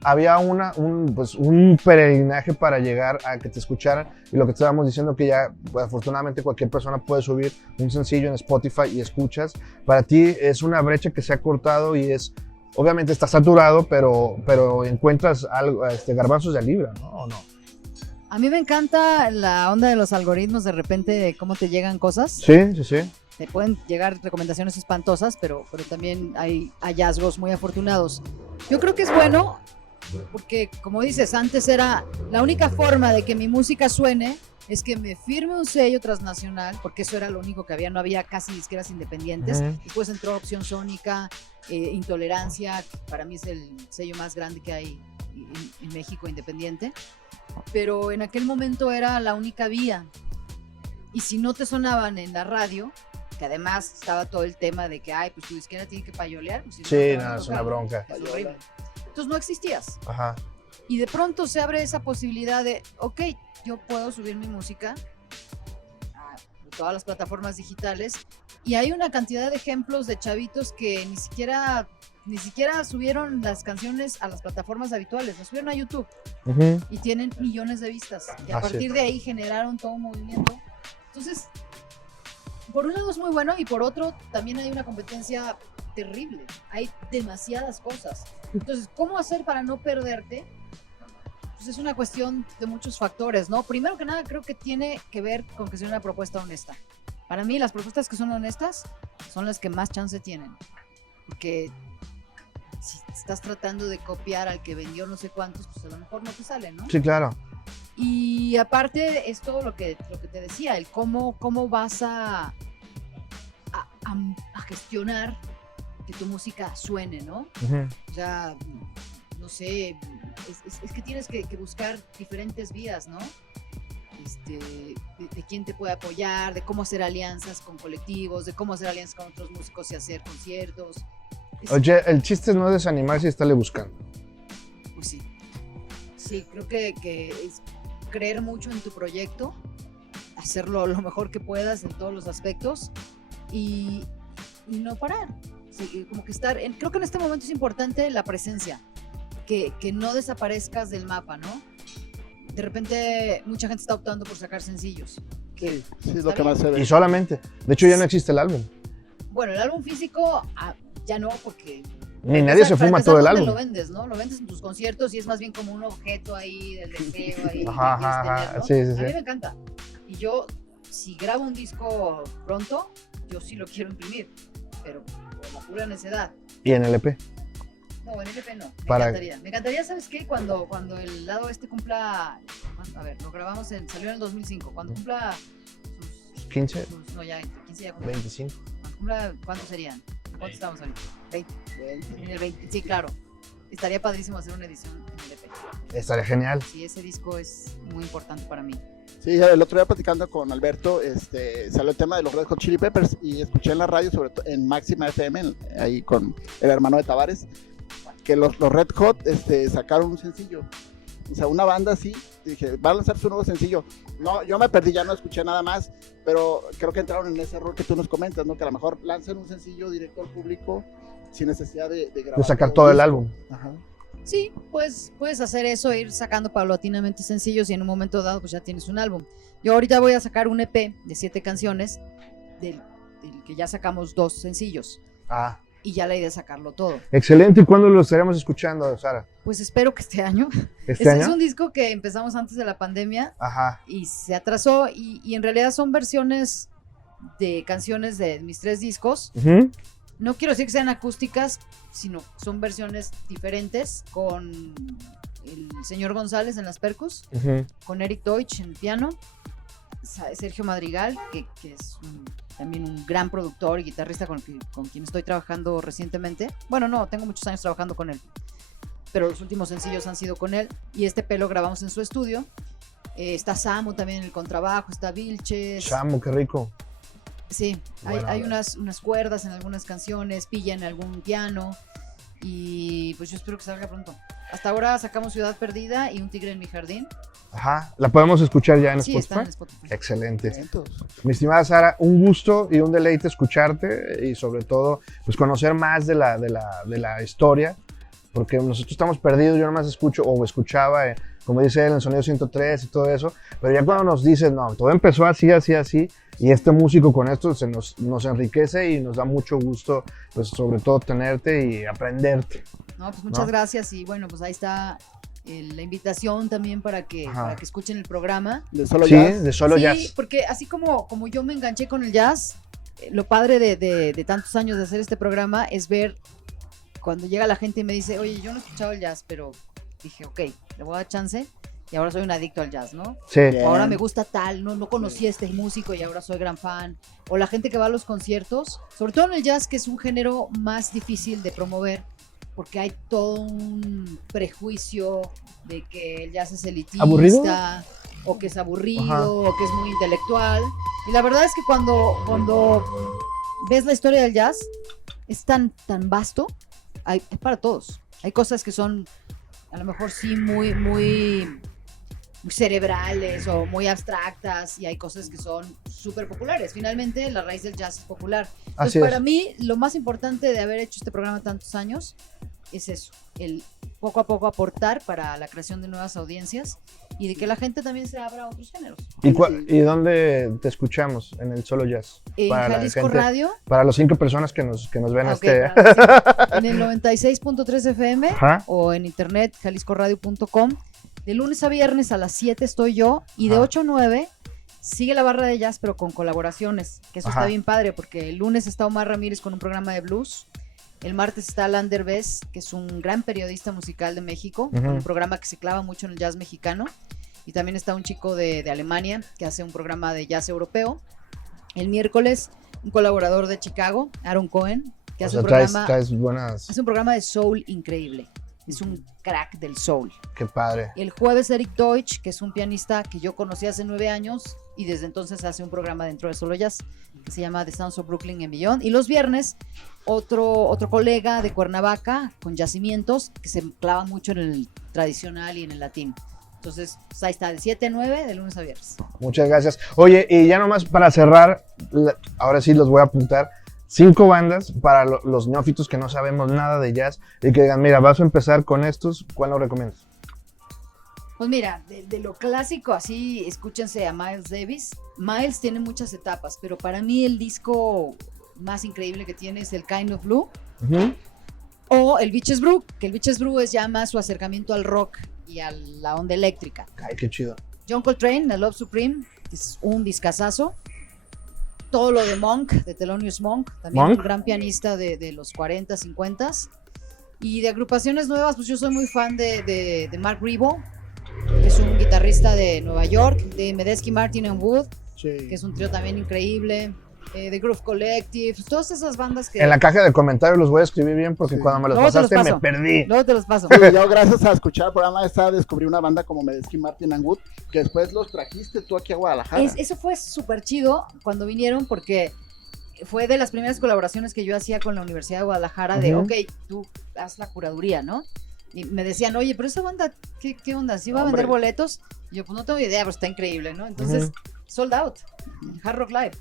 había un peregrinaje para llegar a que te escucharan, y lo que estábamos diciendo que ya, pues, afortunadamente cualquier persona puede subir un sencillo en Spotify y escuchas. Para ti es una brecha que se ha cortado y obviamente está saturado, pero encuentras algo, garbanzos de libra, ¿no? ¿O no? A mí me encanta la onda de los algoritmos, de repente, de cómo te llegan cosas. Sí, sí, sí. Te pueden llegar recomendaciones espantosas, pero también hay hallazgos muy afortunados. Yo creo que es bueno, porque como dices, antes era la única forma de que mi música suene es que me firme un sello transnacional, porque eso era lo único que había, no había casi disqueras independientes. Después entró Opción Sónica, Intolerancia, que para mí es el sello más grande que hay en México independiente, pero en aquel momento era la única vía. Y si no te sonaban en la radio, que además estaba todo el tema de que, pues tu disquera tiene que payolear. Pues, si sí, no, es una bronca. Es horrible. Entonces no existías. Ajá. Y de pronto se abre esa posibilidad de, ok, yo puedo subir mi música a todas las plataformas digitales, y hay una cantidad de ejemplos de chavitos que ni siquiera subieron las canciones a las plataformas habituales, las subieron a YouTube y tienen millones de vistas. Y a partir de ahí generaron todo un movimiento. Entonces, por un lado es muy bueno, y por otro también hay una competencia terrible. Hay demasiadas cosas. Entonces, ¿cómo hacer para no perderte? Pues es una cuestión de muchos factores, ¿no? Primero que nada, creo que tiene que ver con que sea una propuesta honesta. Para mí, las propuestas que son honestas son las que más chance tienen. Porque si estás tratando de copiar al que vendió no sé cuántos, pues a lo mejor no te sale, ¿no? Sí, claro. Y aparte es todo lo que te decía, el cómo vas a gestionar que tu música suene, ¿no? O sea, no sé, es que tienes que buscar diferentes vías, ¿no? De quién te puede apoyar, de cómo hacer alianzas con colectivos, de cómo hacer alianzas con otros músicos y hacer conciertos. Oye, el chiste es no desanimarse y estarle buscando. Pues sí. Sí, creo que es creer mucho en tu proyecto, hacerlo lo mejor que puedas en todos los aspectos y no parar. Sí, como que creo que en este momento es importante la presencia, que no desaparezcas del mapa, ¿no? De repente mucha gente está optando por sacar sencillos. Sí, es lo que más se ve. Y solamente. De hecho, ya no existe el álbum. Bueno, el álbum físico ya no, porque ni nadie se fuma todo el álbum. Lo vendes, ¿no? Lo vendes en tus conciertos y es más bien como un objeto ahí del deseo. Ahí, ajá. Sí. A mí me encanta. Y yo, si grabo un disco pronto, yo sí lo quiero imprimir, pero por la pura necedad. ¿Y en LP? No, en LP no. Me encantaría, ¿sabes qué? Cuando el lado cumpla, a ver, lo grabamos salió en el 2005, cuando cumpla sus 15. No, ya, 15 ya cumple. 25. Cuando cumpla, ¿cuántos serían? ¿Cuántos estamos ahorita? 20. En el 20, sí, claro. Estaría padrísimo hacer una edición en LP. Estaría genial. Sí, ese disco es muy importante para mí. Sí, el otro día platicando con Alberto, salió el tema de los Red Hot Chili Peppers y escuché en la radio, sobre todo en Máxima FM, ahí con el hermano de Tavares, que los Red Hot sacaron un sencillo. O sea, una banda así, dije, va a lanzar su nuevo sencillo. No, yo me perdí, ya no escuché nada más, pero creo que entraron en ese error que tú nos comentas, ¿no? Que a lo mejor lancen un sencillo directo al público sin necesidad de grabar. De sacar todo el álbum. Ajá. Sí, pues puedes hacer eso, ir sacando paulatinamente sencillos y en un momento dado pues ya tienes un álbum. Yo ahorita voy a sacar un EP de 7 canciones del que ya sacamos 2 sencillos. Y ya la idea es sacarlo todo. Excelente. ¿Y cuándo lo estaremos escuchando, Sara? Pues espero que este año. ¿Este año? Es un disco que empezamos antes de la pandemia. Ajá. Y se atrasó y en realidad son versiones de canciones de mis 3 discos. No quiero decir que sean acústicas, sino son versiones diferentes con el señor González en las percus, con Eric Deutsch en el piano, Sergio Madrigal, que es también un gran productor y guitarrista con quien estoy trabajando recientemente. Bueno, no, tengo muchos años trabajando con él, pero los últimos sencillos han sido con él, y este EP lo grabamos en su estudio. Está Samu también en el contrabajo, está Vilches. Samu, qué rico. Sí, bueno, hay unas cuerdas en algunas canciones, Pilla en algún piano. y pues yo espero que salga pronto. Hasta ahora sacamos Ciudad Perdida y Un tigre en mi jardín. Ajá, ¿la podemos escuchar ya en Sí, Spotify? está en Spotify. Excelente. Mi estimada Sara, un gusto y un deleite escucharte y sobre todo pues conocer más de la historia, porque nosotros estamos perdidos, yo nomás escucho o escuchaba, como dice él, en Sonido 103 y todo eso, pero ya cuando nos dicen, no, todo empezó así, y este músico con esto nos enriquece y nos da mucho gusto, pues sobre todo tenerte y aprenderte. No, pues muchas gracias y bueno, pues ahí está la invitación también para que escuchen el programa. De Solo Jazz. De Solo Jazz. Sí, porque así como yo me enganché con el jazz, lo padre de tantos años de hacer este programa es ver cuando llega la gente y me dice, oye, yo no he escuchado el jazz, pero dije, ok, le voy a dar chance y ahora soy un adicto al jazz, ¿no? Sí. Ahora me gusta tal, no conocía a este músico y ahora soy gran fan. O la gente que va a los conciertos, sobre todo en el jazz, que es un género más difícil de promover, porque hay todo un prejuicio de que el jazz es elitista, ¿aburrido? O que es aburrido, o que es muy intelectual. Y la verdad es que cuando ves la historia del jazz, es tan vasto, es para todos. Hay cosas que son, a lo mejor sí, muy cerebrales o muy abstractas, y hay cosas que son súper populares. Finalmente, la raíz del jazz es popular. Entonces, para mí, lo más importante de haber hecho este programa tantos años es eso, el poco a poco aportar para la creación de nuevas audiencias y de que la gente también se abra a otros géneros. ¿Y dónde te escuchamos? En el Solo Jazz. En Jalisco Radio. Para las 5 personas que nos ven en el 96.3 FM o en internet jaliscoradio.com. De lunes a viernes a las 7 estoy yo y de 8 a 9 sigue la barra de jazz, pero con colaboraciones, que eso está bien padre, porque el lunes está Omar Ramírez con un programa de blues. El martes está Alan Derbez, que es un gran periodista musical de México, con un programa que se clava mucho en el jazz mexicano. Y también está un chico de Alemania que hace un programa de jazz europeo. El miércoles, un colaborador de Chicago, Aaron Cohen, que hace un programa de soul increíble. Es un crack del soul. Qué padre. El jueves, Eric Deutsch, que es un pianista que yo conocí hace 9 años y desde entonces hace un programa dentro de Solo Jazz que se llama The Sounds of Brooklyn and Beyond. Y los viernes, otro colega de Cuernavaca con Yacimientos que se clava mucho en el tradicional y en el latín. Entonces, pues ahí está, de 7 a 9, de lunes a viernes. Muchas gracias. Oye, y ya nomás para cerrar, ahora sí los voy a apuntar. 5 bandas para los neófitos que no sabemos nada de jazz y que digan, mira, vas a empezar con estos, ¿cuál lo recomiendas? Pues mira, de lo clásico, así, escúchense a Miles Davis. Miles tiene muchas etapas, pero para mí el disco más increíble que tiene es el Kind of Blue o el Beaches Brew, que el Beaches Brew es ya más su acercamiento al rock y a la onda eléctrica. Ay, qué chido. John Coltrane, The Love Supreme, que es un discazazo. Todo lo de Monk, de Thelonious Monk, también un gran pianista de los 40, 50. Y de agrupaciones nuevas, pues yo soy muy fan de Mark Ribot, que es un guitarrista de Nueva York, de Medeski, Martin and Wood, que es un trío también increíble, de Groove Collective, todas esas bandas que... En la caja de comentarios los voy a escribir bien porque cuando me los pasaste me perdí. Luego te los paso. Sí, yo gracias a escuchar el programa descubrí una banda como Medeski, Martin and Wood, que después los trajiste tú aquí a Guadalajara. Eso fue súper chido cuando vinieron porque fue de las primeras colaboraciones que yo hacía con la Universidad de Guadalajara de, ok, tú haz la curaduría, ¿no? Y me decían, oye, pero esa banda, ¿qué onda? ¿Sí va a vender boletos? Y yo, pues no tengo idea, pero está increíble, ¿no? Entonces, sold out, Hard Rock Live.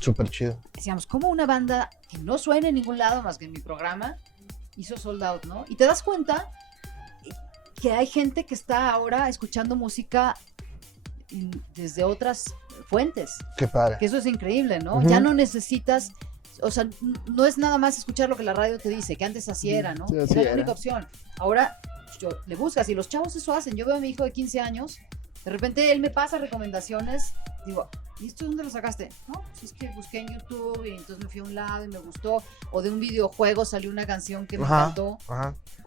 Súper chido. Decíamos, ¿cómo una banda que no suena en ningún lado más que en mi programa hizo sold out, ¿no? Y te das cuenta que hay gente que está ahora escuchando música desde otras fuentes. Qué padre. Que eso es increíble, ¿no? Ya no necesitas, o sea, no es nada más escuchar lo que la radio te dice, que antes así era, ¿no? Sí, era la única opción. Ahora le buscas y los chavos eso hacen. Yo veo a mi hijo de 15 años, de repente él me pasa recomendaciones, digo, ¿y esto dónde lo sacaste? No, pues es que busqué en YouTube y entonces me fui a un lado y me gustó. O de un videojuego salió una canción que me encantó.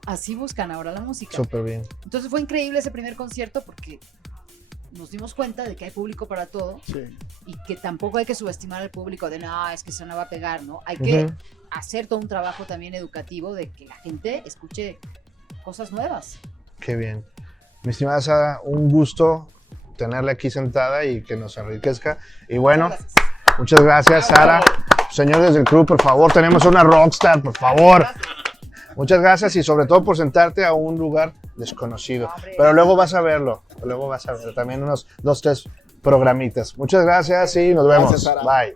Así buscan ahora la música. Súper bien. Entonces fue increíble ese primer concierto porque nos dimos cuenta de que hay público para todo y que tampoco hay que subestimar al público de no, es que eso no va a pegar, ¿no? Hay que hacer todo un trabajo también educativo de que la gente escuche cosas nuevas. Qué bien. Mi estimada Sara, un gusto tenerla aquí sentada y que nos enriquezca. Y bueno, muchas gracias, Sara. Señores del club, por favor, tenemos una rockstar, por favor. Muchas gracias y sobre todo por sentarte a un lugar desconocido. Pero luego vas a verlo. Luego vas a ver también unos 2, 3 programitas. Muchas gracias y nos vemos. Gracias, Sara. Bye.